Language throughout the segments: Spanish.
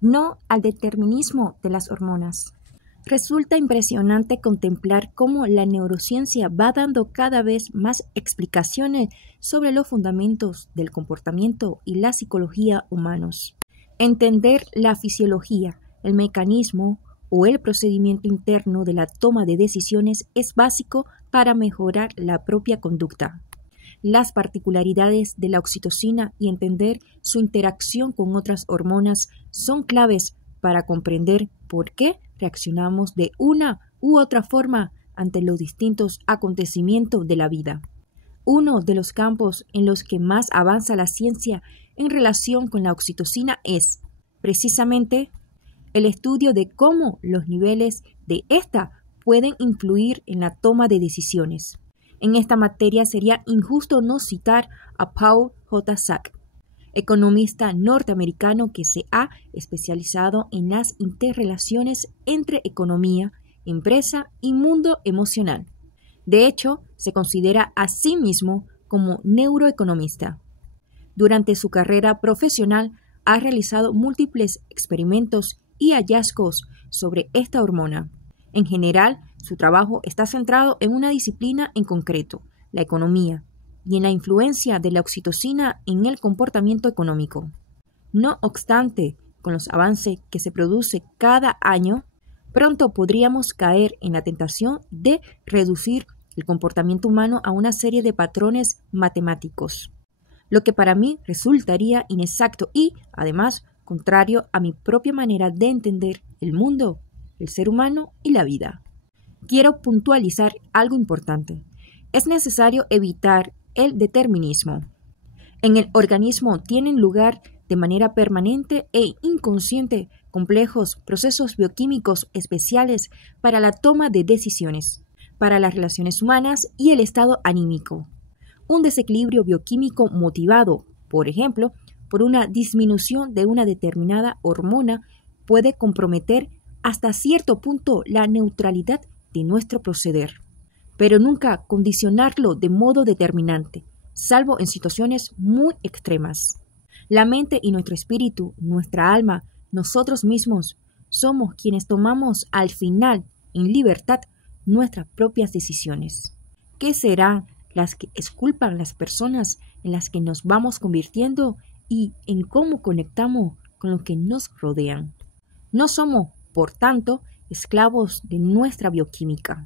no al determinismo de las hormonas. Resulta impresionante contemplar cómo la neurociencia va dando cada vez más explicaciones sobre los fundamentos del comportamiento y la psicología humanos. Entender la fisiología, el mecanismo o el procedimiento interno de la toma de decisiones es básico para mejorar la propia conducta. Las particularidades de la oxitocina y entender su interacción con otras hormonas son claves para comprender por qué reaccionamos de una u otra forma ante los distintos acontecimientos de la vida. Uno de los campos en los que más avanza la ciencia en relación con la oxitocina es, precisamente, el estudio de cómo los niveles de esta pueden influir en la toma de decisiones. En esta materia sería injusto no citar a Paul J. Sack, economista norteamericano que se ha especializado en las interrelaciones entre economía, empresa y mundo emocional. De hecho, se considera a sí mismo como neuroeconomista. Durante su carrera profesional ha realizado múltiples experimentos y hallazgos sobre esta hormona. En general, su trabajo está centrado en una disciplina en concreto, la economía, y en la influencia de la oxitocina en el comportamiento económico. No obstante, con los avances que se producen cada año, pronto podríamos caer en la tentación de reducir el comportamiento humano a una serie de patrones matemáticos, lo que para mí resultaría inexacto y, además, contrario a mi propia manera de entender el mundo, el ser humano y la vida. Quiero puntualizar algo importante. Es necesario evitar el determinismo. En el organismo tienen lugar de manera permanente e inconsciente complejos procesos bioquímicos especiales para la toma de decisiones, para las relaciones humanas y el estado anímico. Un desequilibrio bioquímico motivado, por ejemplo, por una disminución de una determinada hormona puede comprometer hasta cierto punto la neutralidad de nuestro proceder, pero nunca condicionarlo de modo determinante, salvo en situaciones muy extremas. La mente y nuestro espíritu, nuestra alma, nosotros mismos, somos quienes tomamos al final, en libertad, nuestras propias decisiones. ¿Qué serán las que exculpan las personas en las que nos vamos convirtiendo y en cómo conectamos con lo que nos rodean? No somos, por tanto, esclavos de nuestra bioquímica.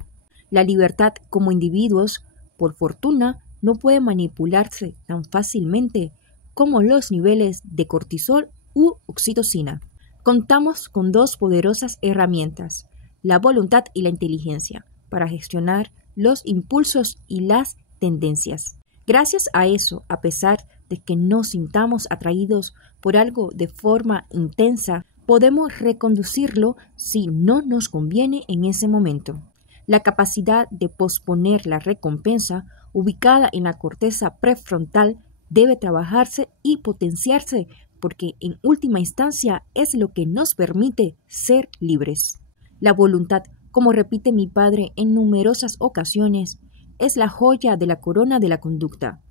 La libertad como individuos, por fortuna, no puede manipularse tan fácilmente como los niveles de cortisol u oxitocina. Contamos con dos poderosas herramientas, la voluntad y la inteligencia, para gestionar los impulsos y las tendencias. Gracias a eso, a pesar de que nos sintamos atraídos por algo de forma intensa, podemos reconducirlo si no nos conviene en ese momento. La capacidad de posponer la recompensa, ubicada en la corteza prefrontal, debe trabajarse y potenciarse porque en última instancia es lo que nos permite ser libres. La voluntad, como repite mi padre en numerosas ocasiones, es la joya de la corona de la conducta.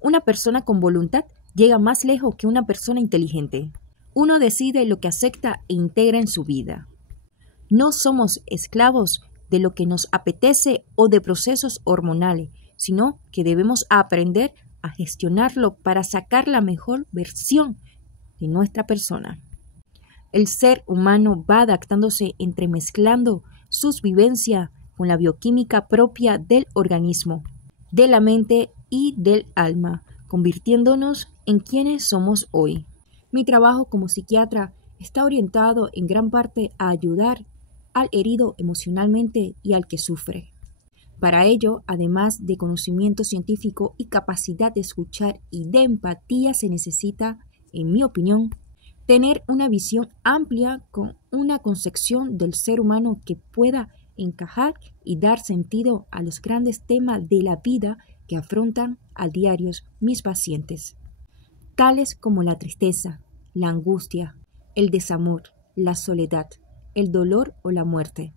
Una persona con voluntad llega más lejos que una persona inteligente. Uno decide lo que acepta e integra en su vida. No somos esclavos de lo que nos apetece o de procesos hormonales, sino que debemos aprender a gestionarlo para sacar la mejor versión de nuestra persona. El ser humano va adaptándose entremezclando sus vivencias con la bioquímica propia del organismo, de la mente y del alma, convirtiéndonos en quienes somos hoy. Mi trabajo como psiquiatra está orientado en gran parte a ayudar al herido emocionalmente y al que sufre. Para ello, además de conocimiento científico y capacidad de escuchar y de empatía, se necesita, en mi opinión, tener una visión amplia con una concepción del ser humano que pueda encajar y dar sentido a los grandes temas de la vida que afrontan a diario mis pacientes, tales como la tristeza, la angustia, el desamor, la soledad, el dolor o la muerte.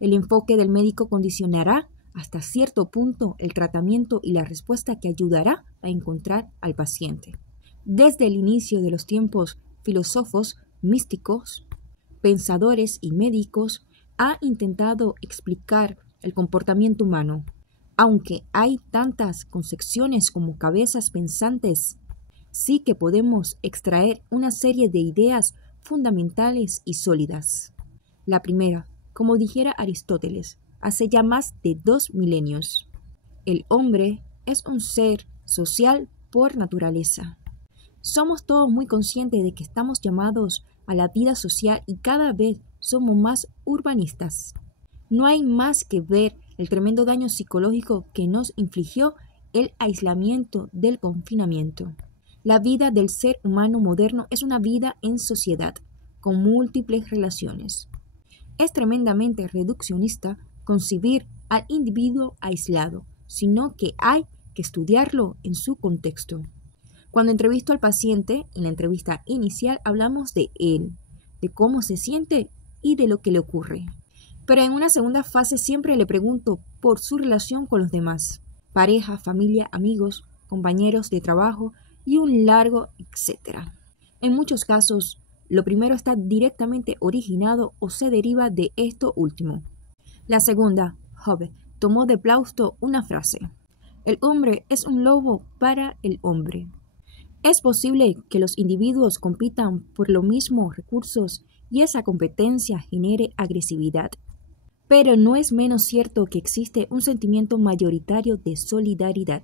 El enfoque del médico condicionará hasta cierto punto el tratamiento y la respuesta que ayudará a encontrar al paciente. Desde el inicio de los tiempos, filósofos místicos, pensadores y médicos han intentado explicar el comportamiento humano. Aunque hay tantas concepciones como cabezas pensantes, sí que podemos extraer una serie de ideas fundamentales y sólidas. La primera, como dijera Aristóteles, hace ya más de 2 milenios. El hombre es un ser social por naturaleza. Somos todos muy conscientes de que estamos llamados a la vida social y cada vez somos más urbanistas. No hay más que ver el tremendo daño psicológico que nos infligió el aislamiento del confinamiento. La vida del ser humano moderno es una vida en sociedad, con múltiples relaciones. Es tremendamente reduccionista concebir al individuo aislado, sino que hay que estudiarlo en su contexto. Cuando entrevisto al paciente, en la entrevista inicial hablamos de él, de cómo se siente y de lo que le ocurre. Pero en una segunda fase siempre le pregunto por su relación con los demás, pareja, familia, amigos, compañeros de trabajo y un largo etcétera. En muchos casos, lo primero está directamente originado o se deriva de esto último. La segunda, Hobbes, tomó de Plauto una frase: el hombre es un lobo para el hombre. Es posible que los individuos compitan por los mismos recursos y esa competencia genere agresividad. Pero no es menos cierto que existe un sentimiento mayoritario de solidaridad.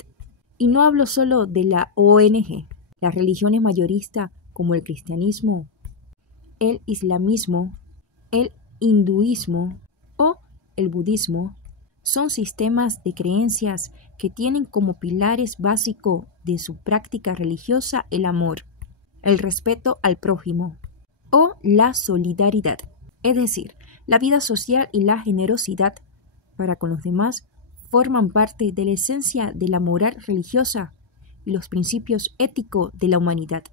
Y no hablo solo de la ONG, las religiones mayoristas como el cristianismo, el islamismo, el hinduismo o el budismo, son sistemas de creencias que tienen como pilares básicos de su práctica religiosa el amor, el respeto al prójimo o la solidaridad, es decir, la vida social y la generosidad para con los demás forman parte de la esencia de la moral religiosa y los principios éticos de la humanidad.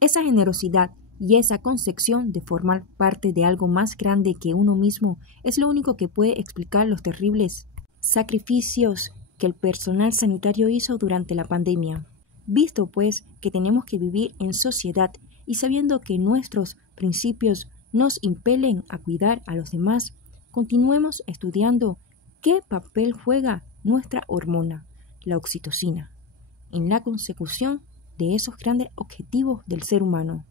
Esa generosidad y esa concepción de formar parte de algo más grande que uno mismo es lo único que puede explicar los terribles sacrificios que el personal sanitario hizo durante la pandemia. Visto pues que tenemos que vivir en sociedad y sabiendo que nuestros principios nos impelen a cuidar a los demás, continuemos estudiando qué papel juega nuestra hormona, la oxitocina, en la consecución de esos grandes objetivos del ser humano.